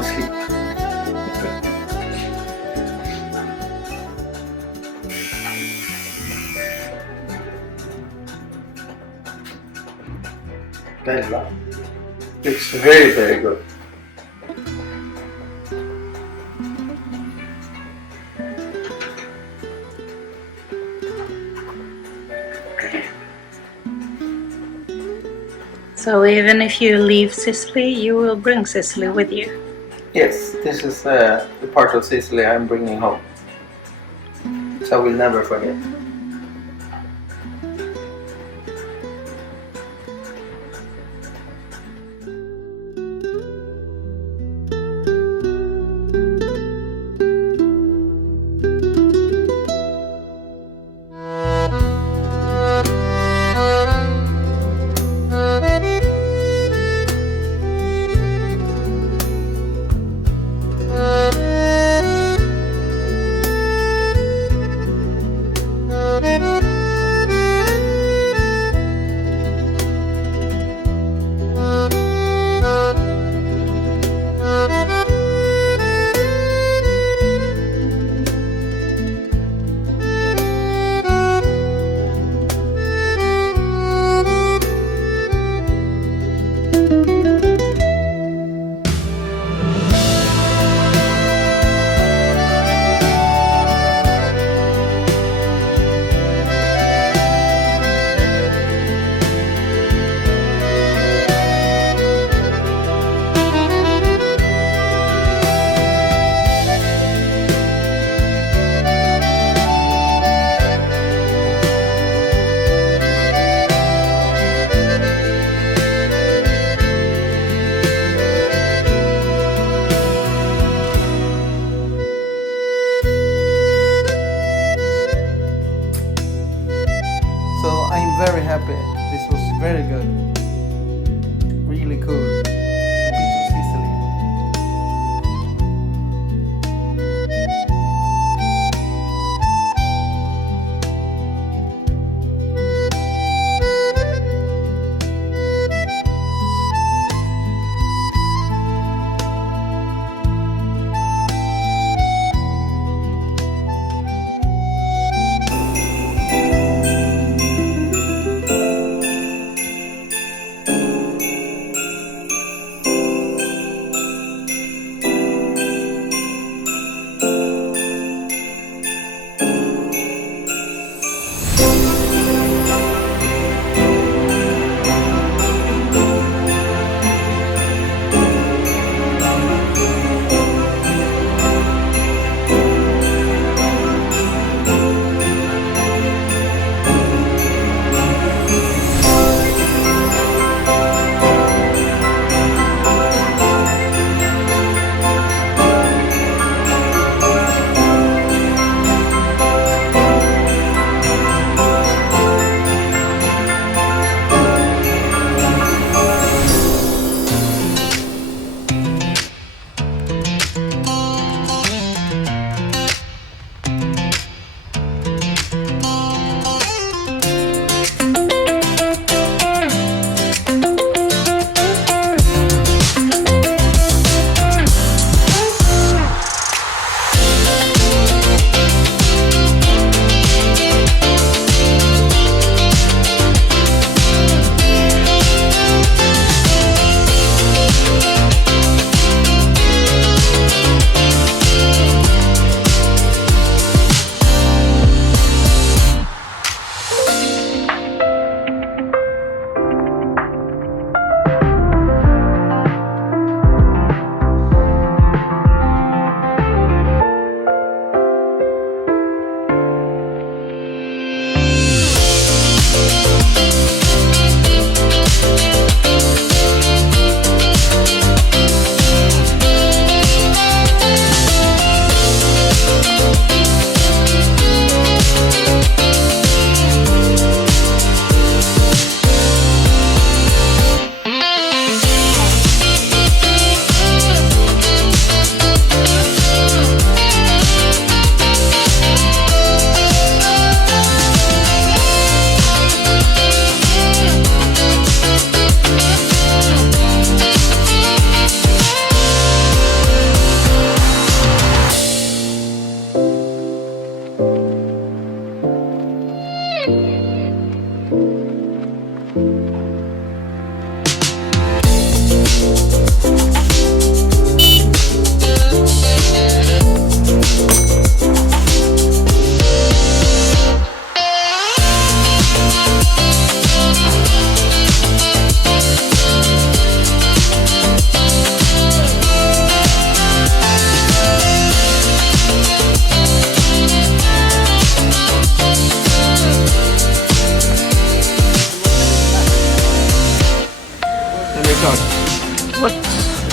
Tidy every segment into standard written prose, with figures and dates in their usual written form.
asleep. Bella. It's very, very good. So even if you leave Sicily, you will bring Sicily with you? Yes, this is the part of Sicily I'm bringing home. So I will never forget.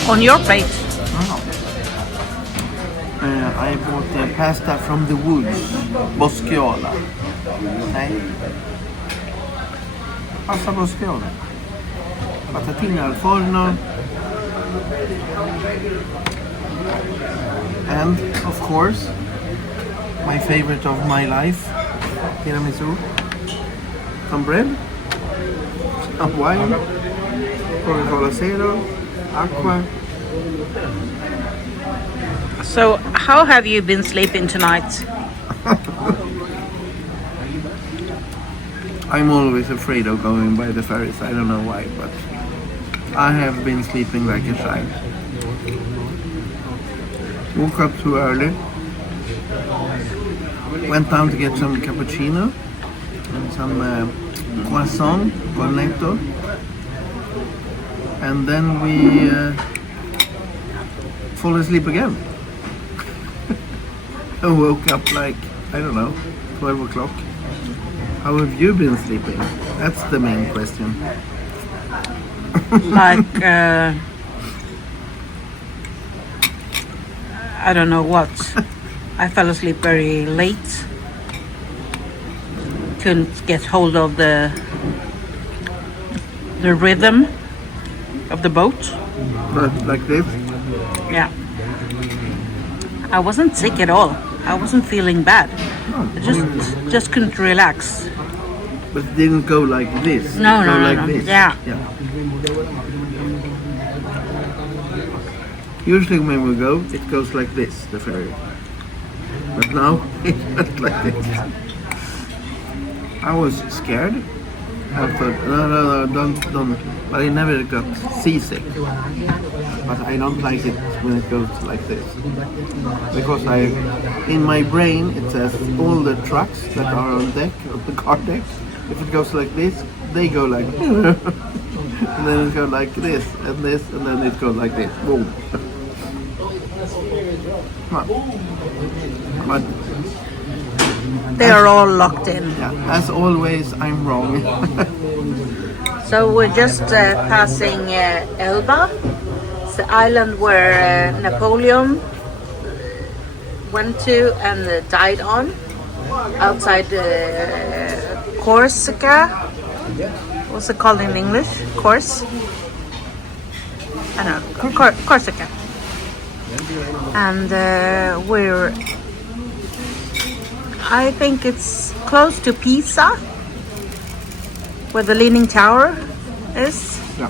on your plate. Oh. I bought pasta from the woods, bosciola. Nej. Pasta bosciola. Patatine al forno. And, of course, my favorite of my life, tiramisu. Some bread, some wine, Coca-Cola Zero, aqua. So, how have you been sleeping tonight? I'm always afraid of going by the ferries. I don't know why, but I have been sleeping like a child. Woke up too early. Went down to get some cappuccino and some croissant, cornetto. And then we fall asleep again. I woke up like, I don't know, 12 o'clock. How have you been sleeping? That's the main question. Like, I don't know what. I fell asleep very late. Couldn't get hold of the rhythm of the boat. But like this? Yeah. I wasn't sick at all. I wasn't feeling bad. I just couldn't relax. But it didn't go like this. No, it no, go no, like no. This. Yeah. Usually when we go, it goes like this, the ferry. But now, it went like this. I was scared. I thought, no, don't. But I never got seasick. But I don't like it when it goes like this. Because in my brain, it says all the trucks that are on deck, on the car deck, if it goes like this, they go like and then it goes like this, and then it goes like this. Boom. But They are all locked in. yeah, as always, I'm wrong. So we're just passing Elba, it's the island where Napoleon went to and died on, outside Corsica. What's it called in English? Corse? I don't know. Corsica. And I think it's close to Pisa, where the Leaning Tower is. Yeah.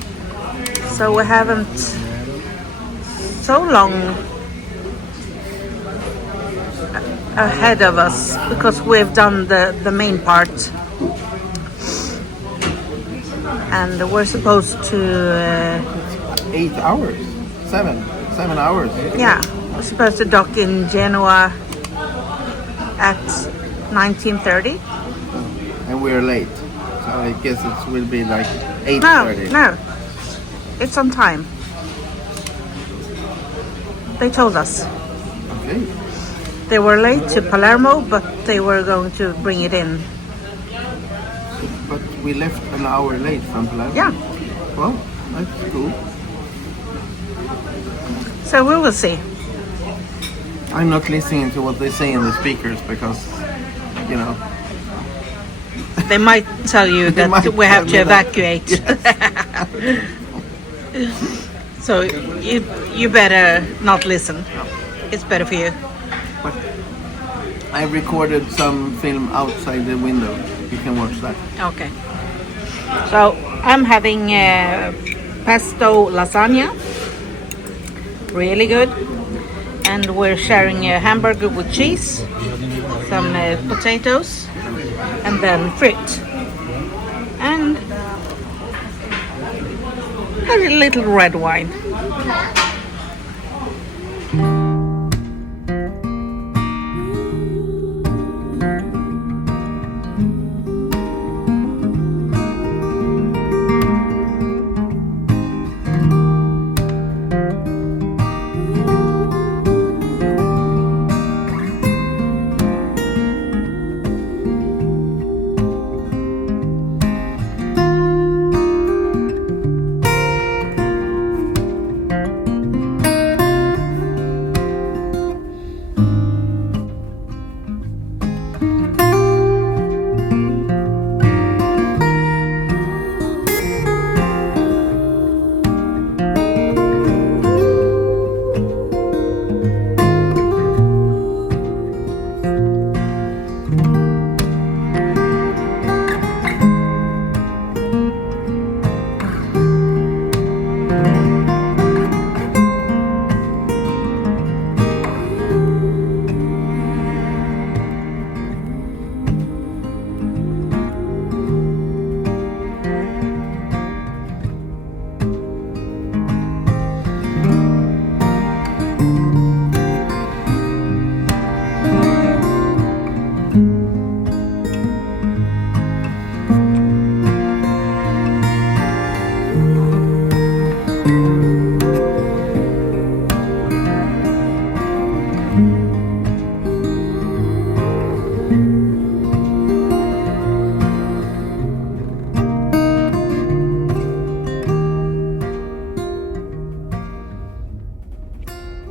So we haven't so long ahead of us because we've done the main part. And we're supposed to 8 hours, 7 hours. yeah, we're supposed to dock in Genova at 19:30. And we're late. So I guess it will be like 8:30. No, it's on time. They told us. Okay. They were late to Palermo, but they were going to bring it in. But we left an hour late from Palermo. Yeah. Well, that's cool. So we will see. I'm not listening to what they say in the speakers because, you know. They might tell you They that might we have tell to me that. evacuate. So you better not listen. It's better for you. But I recorded some film outside the window. You can watch that. Okay. So I'm having pesto lasagna. Really good. And we're sharing a hamburger with cheese, some potatoes, and then fruit. And a little red wine.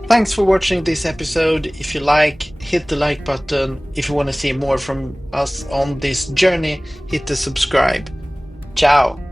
Thanks for watching this episode. If you like, hit the like button. If you want to see more from us on this journey, hit the subscribe. Ciao.